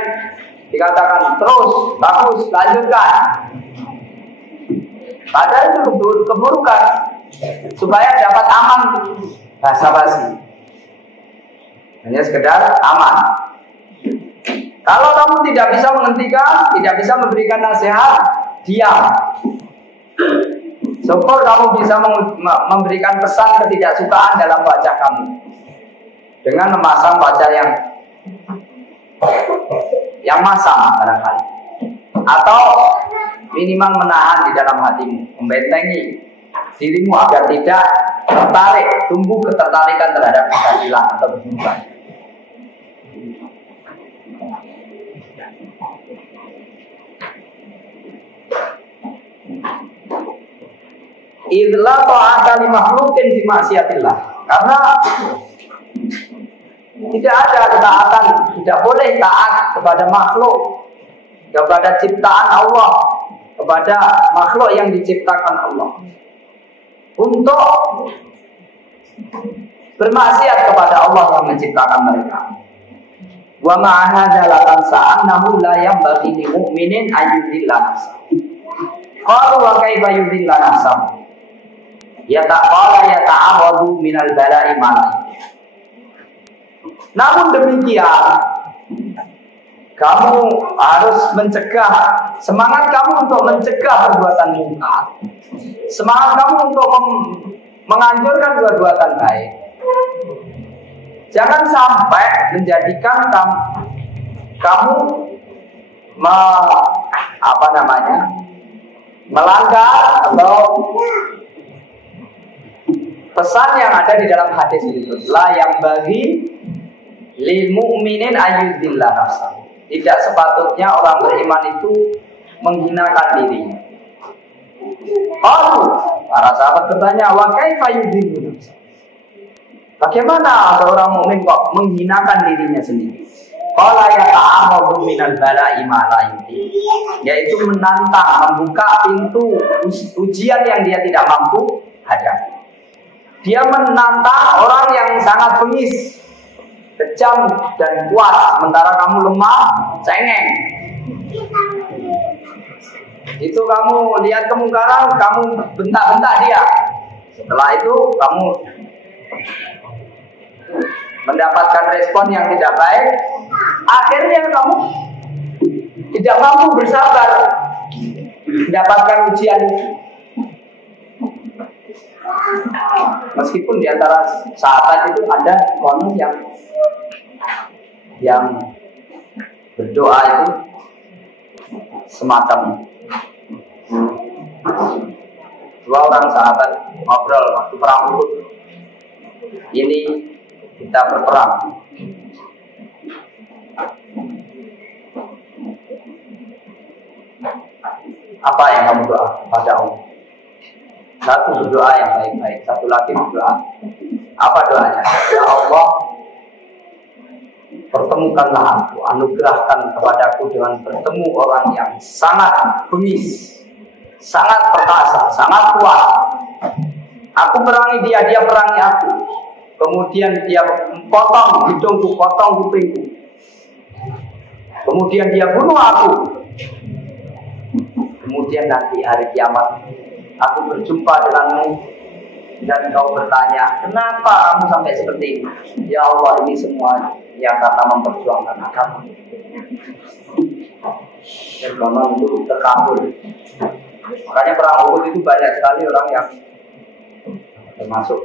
dikatakan terus, bagus, lanjutkan. Padahal itu keburukan. Supaya dapat aman, basa-basi, hanya sekedar aman. Kalau kamu tidak bisa menghentikan, tidak bisa memberikan nasihat, diam. Syukur kamu bisa memberikan pesan ketidaksukaan dalam wajah kamu dengan memasang wajah yang masam barangkali, atau minimal menahan di dalam hatimu, membentengi dirimu agar tidak tertarik, tumbuh ketertarikan terhadap keadilan atau kebenaran. Idla ta'ata li makhlukin fi maksiatillah. Karena tidak ada ketaatan, tidak boleh taat kepada makhluk, kepada ciptaan Allah, kepada makhluk yang diciptakan Allah, untuk bermaksiat kepada Allah yang menciptakan mereka. Wa ma'ahadza la tansa'annahu la yanbaghi lil mu'minin ayyudilla nafsahu. Qalu wa kaifa yudilla nafsahu? Yata'awadu minal bala'i malai. Namun demikian, kamu harus mencegah, semangat kamu untuk mencegah perbuatan mungkar, semangat kamu untuk menganjurkan perbuatan baik. Jangan sampai menjadikan kamu melanggar atau pesan yang ada di dalam hadis itu. La yang bagi lil mu'minin ayyudillah nafsahu. Tidak sepatutnya orang beriman itu menghinakan dirinya. Para sahabat bertanya, wa kaifa yudillu nafsahu? Bagaimana seorang mukmin kok menghinakan dirinya sendiri? Qala yata'arradu minal bala'i ma la yudil. Yaitu menantang, membuka pintu ujian yang dia tidak mampu hadapi. Dia menantang orang yang sangat bengis, kejam dan kuat, sementara kamu lemah, cengeng. Itu kamu lihat kemungkaran, kamu bentak-bentak dia. Setelah itu kamu mendapatkan respon yang tidak baik, akhirnya kamu tidak mampu bersabar mendapatkan ujian itu. Meskipun di antara sahabat itu ada orang yang berdoa itu semacam itu. Dua orang sahabat ngobrol waktu perang Uhud. Ini kita berperang. Apa yang kamu doa pada Allah? Satu berdoa yang baik-baik, satu lagi berdoa. Apa doanya? Ya Allah, pertemukanlah aku, anugerahkan kepadaku dengan bertemu orang yang sangat bengis, sangat perkasa, sangat kuat. Aku perangi dia, dia perangi aku. Kemudian dia potong hidungku, potong kupingku. Kemudian dia bunuh aku. Kemudian nanti hari kiamat aku berjumpa denganmu dan kau bertanya, kenapa kamu sampai seperti ini? Ya Allah, ini semua yang kata memperjuangkan agama. Dan memang itu terkabul. Makanya perang Uhud itu banyak sekali orang yang termasuk.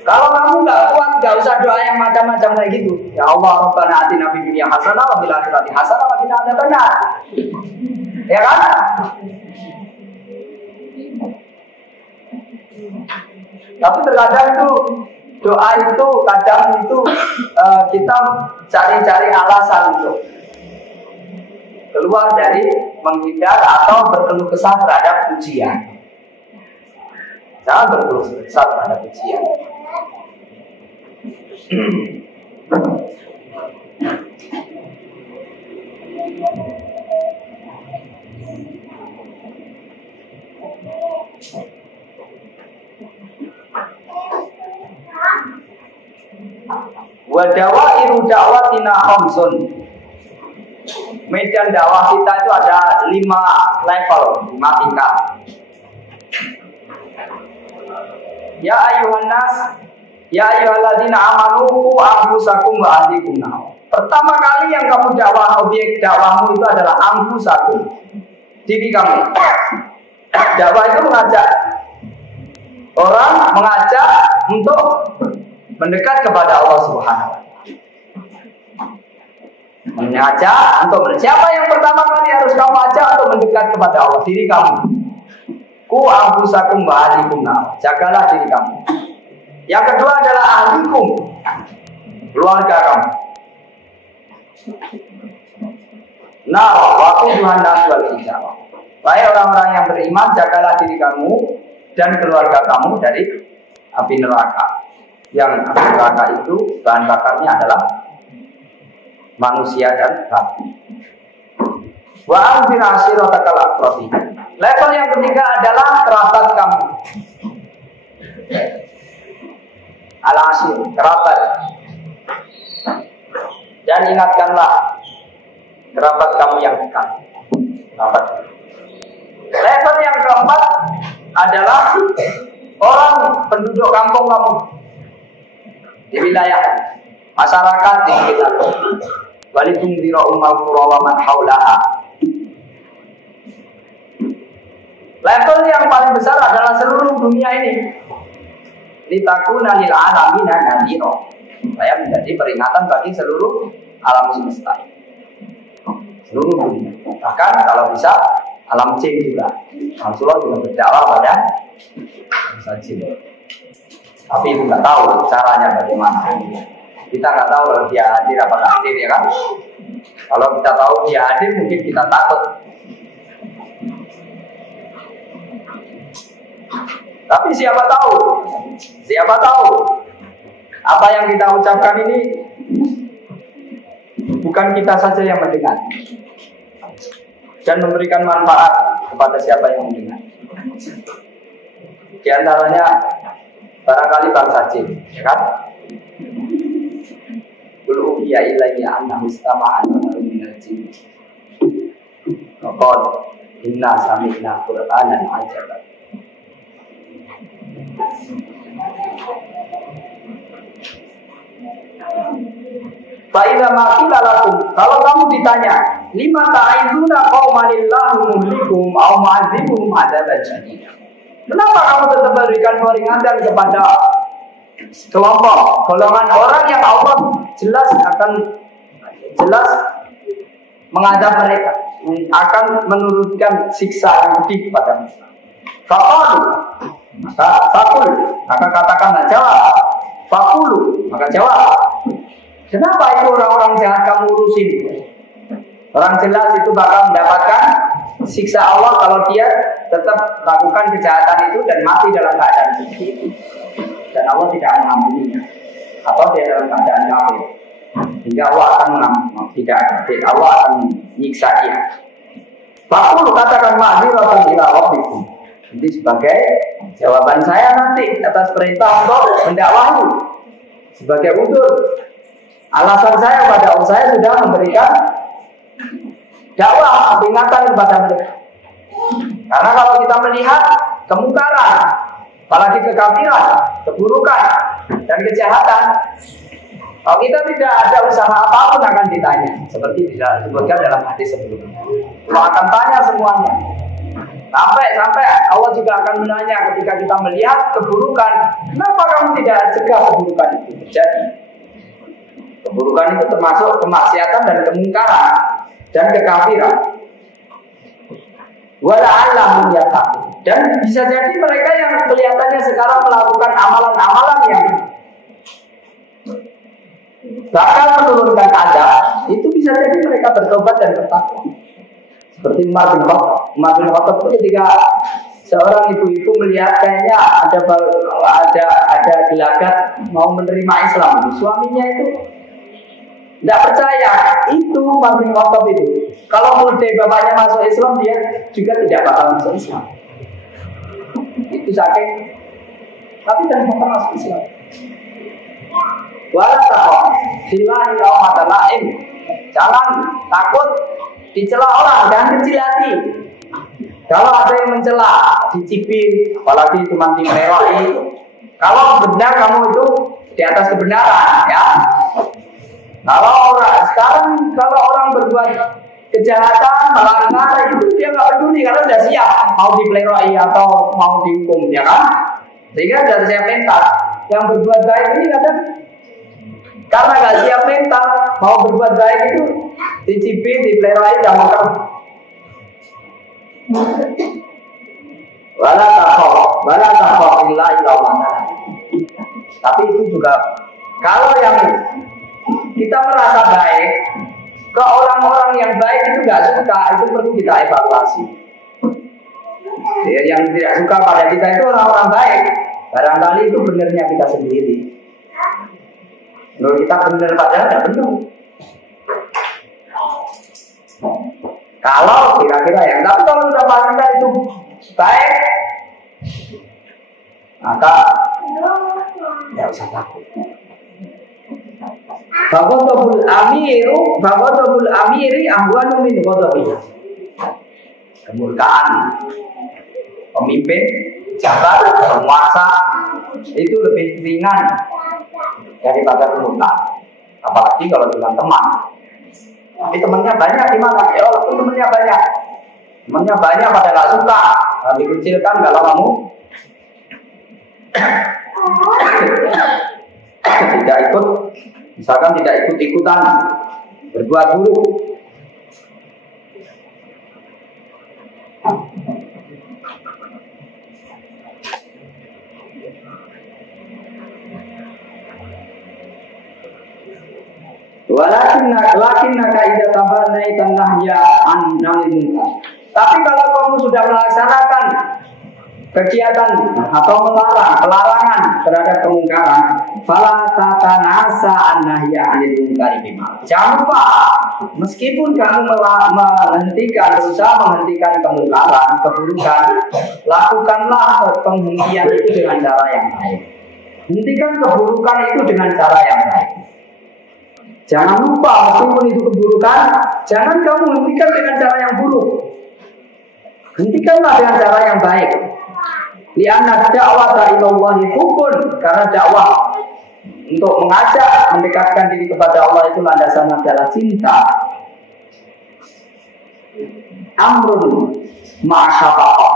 Kalau kamu nggak kuat, nggak usah doa yang macam-macam kayak gitu. Ya Allah, Rabbana atina fid dunya hasanah wa fil akhirati hasanah wa qina adzabannar. Ya kan? Tapi terkadang itu doa itu kadang itu kita cari-cari alasan untuk keluar dari menghindar atau berkeluh kesah terhadap ujian. Jangan berkeluh kesah terhadap ujian. Wa dawairu da'watina khamsun. Medan dakwah kita itu ada 5 level, 5 tingkat. Ya ayuhan nas, ya ayyuhalladzina amanu qu anfusakum wa ahlikum nar. Pertama kali yang kamu dakwah, objek dakwahmu itu adalah anfusakum, diri kamu. Dakwah itu mengajak orang, mengajak untuk mendekat kepada Allah Subhanahu wa Ta'ala. Mengajak untuk siapa yang pertama kali harus kamu ajak untuk mendekat kepada Allah? Diri kamu. Ku anfusakum wa ahlikum nar. Jagalah diri kamu. Yang kedua adalah ahlikum, keluarga kamu. Nah, waktu Tuhan wal hijarah. Wahai orang-orang yang beriman, jagalah diri kamu dan keluarga kamu dari api neraka. Yang api neraka itu bahan bakarnya adalah manusia dan batu. Wa anzir ashiratakal aqrabin. Level yang ketiga adalah kerabat kamu. Al-ashir, kerabat. Dan ingatkanlah kerabat kamu yang dekat. Kerabat. Level yang keempat adalah orang penduduk kampung kamu di wilayah masyarakat di sekitar. Walikum dira ummal qura wa man haulaha. Level yang paling besar adalah seluruh dunia ini. Litakuna lil alamina nadhira. Saya menjadi peringatan bagi seluruh alam semesta. Seluruh dunia. Bahkan kalau bisa alam jin juga. Rasulullah juga berdakwah pada jin. Tapi itu nggak tahu caranya bagaimana. Kita nggak tahu kalau dia hadir apa nggak hadir, ya kan? Kalau kita tahu dia hadir, mungkin kita takut. Tapi siapa tahu? Siapa tahu? Apa yang kita ucapkan ini bukan kita saja yang mendengar dan memberikan manfaat kepada siapa yang mendengar. Di antaranya barangkali bangsa jin, ya kan? Qul uhiya ilayya annahu istama'a nafarun minal jinn. Qul inna sami'na Qur'anan 'ajaban. Fa'idha maqila lakum, kalau kamu ditanya, lima ta'iduna qaumanillahu muhlikum aw mu'adzibuhum 'adzaban syadida. Kenapa kamu tetap berikan peringatan kepada kelompok golongan orang yang Allah jelas mengadab mereka, akan menurunkan siksa yang pedih kepada mereka. Faqalu, maka katakanlah, jawab. Faqulu, maka jawab. Kenapa itu orang-orang jahat kamu urusin? Orang jelas itu bakal mendapatkan siksa Allah kalau dia tetap melakukan kejahatan itu dan mati dalam keadaan seperti itu. Dan Allah tidak mengampuninya. Atau dia dalam keadaan kafir. Hingga Allah akan mengampuni, Allah akan menyiksa dia. Faqulu, katakan ma'dziratan ila rabbikum. Jadi sebagai jawaban saya nanti atas perintah untuk mendakwahi, sebagai udur, alasan saya pada Allah, saya sudah memberikan dakwah peringatan kepada mereka. Karena kalau kita melihat kemungkaran, apalagi kekafiran, keburukan dan kejahatan, kalau kita tidak ada usaha apapun akan ditanya, seperti disebutkan dalam hadis sebelumnya. Allah akan tanya semuanya. Sampai Allah juga akan menanya ketika kita melihat keburukan, kenapa kamu tidak cegah keburukan itu terjadi? Keburukan itu termasuk kemaksiatan dan kemungkaran dan kekafiran. Wala'allahum yattaqun. Dan bisa jadi mereka yang kelihatannya sekarang melakukan amalan-amalan yang bakal menurunkan azab, itu bisa jadi mereka bertobat dan bertakwa. Seperti Umar bin Khattab itu ketika seorang ibu-ibu melihat kayaknya ada gelagat mau menerima Islam, suaminya itu tidak percaya. Itu Umar bin Khattab itu. Kalau mulai bapaknya masuk Islam, dia juga tidak bakal masuk Islam. Itu saking, tapi dan bapak masuk Islam. Wala taqwa fillahi lawmata la'im. Jangan takut dicela orang, jangan kecil hati. Kalau ada yang mencela, dicibir, apalagi cuma dimeroi. Kalau benar kamu itu di atas kebenaran, ya. Kalau orang berbuat kejahatan, melanggar, itu dia nggak peduli karena sudah siap mau dipleroi atau mau dihukum, ya kan? Sehingga sudah siap mental. Yang berbuat baik ini kadang Karena nggak siap mental, mau berbuat baik itu dicipin, dipelerain, dan makan. Wala takhaf illa illallah. Tapi itu juga kalau yang kita merasa baik ke orang-orang yang baik itu nggak suka, itu perlu kita evaluasi. Ya, yang tidak suka pada kita itu orang-orang baik. Barangkali itu benernya kita sendiri. Menurut kita benar padahal tidak benar. Kalau kira-kira ya, tapi kalau sudah pasti itu baik, maka tidak usah takut. Faghadabul amiri ahwanu min ghadabihi. Kemurkaan pemimpin, jabat, penguasa itu lebih ringan daripada kemurkaan. Apalagi kalau dengan teman. Tapi temannya banyak di mana? Ya Allah, temannya banyak. Temannya banyak pada nggak suka. Nanti kecilkan kalau kamu tidak ikut, misalkan tidak ikut-ikutan berbuat buruk. Walakinnaka idza tabannaita nahya an munkar. Tapi kalau kamu sudah melaksanakan kegiatan atau pelarangan terhadap kemungkaran, fala tatanasa an-nahya 'anil munkari bima. Jangan lupa, meskipun kamu berusaha menghentikan kemungkaran, keburukan, lakukanlah penghentian itu dengan cara yang baik. Hentikan keburukan itu dengan cara yang baik. Jangan lupa, meskipun itu keburukan, jangan kamu hentikan dengan cara yang buruk. Hentikanlah dengan cara yang baik. Lianna da'wata ilallahi hukun, karena dakwah untuk mengajak mendekatkan diri kepada Allah itu landasannya adalah cinta. Amrun ma'asyafaqah.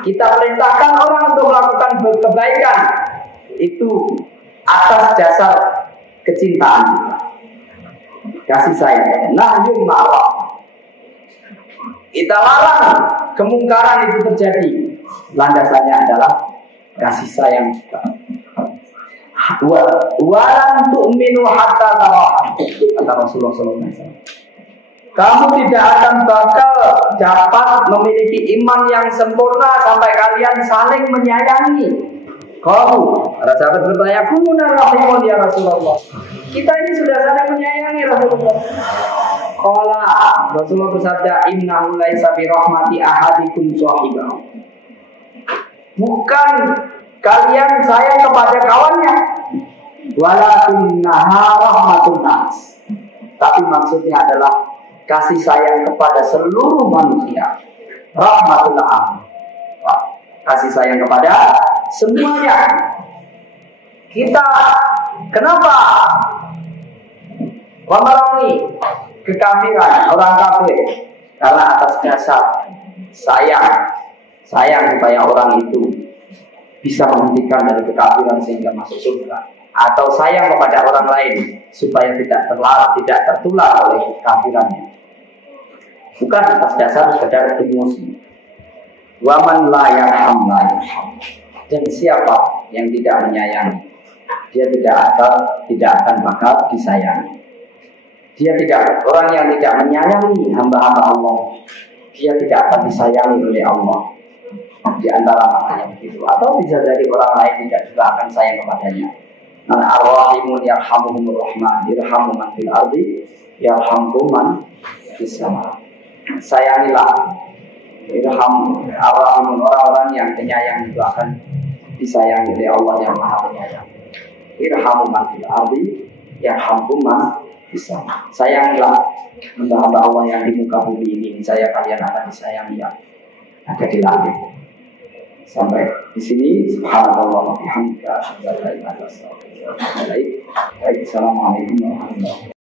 Kita perintahkan orang untuk melakukan kebaikan itu atas dasar kecintaan, kasih sayang. Nahyun ma'ruf. Kita larang kemungkaran itu terjadi, landasannya adalah kasih sayang kita. Walan tu'minu hatta tawahhadu, kata Rasulullah SAW. Kamu tidak akan bakal dapat memiliki iman yang sempurna sampai kalian saling menyayangi. Kamu, para sahabat bertanya, "Kunna rahimun ya Rasulullah." Kita ini sudah saling menyayangi Rasulullah. Qala, Rasulullah bersabda, "Innahu laisa bi rahmati ahadikum sahibahu." Bukan kalian sayang kepada kawannya, walakinnaha rahmatun nas. Tapi maksudnya adalah kasih sayang kepada seluruh manusia. Rahmatul am. Kasih sayang kepada semuanya. Kita kenapa memerangi kekafiran orang kafir? Karena atas dasar sayang supaya orang itu bisa menghentikan dari kekafiran sehingga masuk surga, atau sayang kepada orang lain supaya tidak tertular oleh kekafirannya. Bukan atas dasar sekedar emosi. Waman la yarham la yarham. Dan siapa yang tidak menyayangi, dia tidak akan bakal disayangi. Orang yang tidak menyayangi hamba-hamba Allah, dia tidak akan disayangi oleh Allah. Di antara maknanya begitu. Atau bisa dari orang lain tidak juga akan sayang kepadanya. Nah, ar-rahimun yarhamuhumur rahman, yarhamu man fil ardi, yarhamkum man fis sama. Sayangilah, irham ar-rahimun, orang-orang yang penyayang itu akan disayangi oleh Allah yang Maha Penyayang. Irhamu man fil ardi, yarhamkum man fis sama. Sayangilah hamba-hamba Allah yang di muka bumi ini, saya kalian akan disayangi yang ada di langit. Sampai di sini, subhanallah wa bihamdika, asyhadu an la ilaha illa anta, astaghfiruka wa atubu ilaik. Assalamualaikum warahmatullahi wabarakatuh.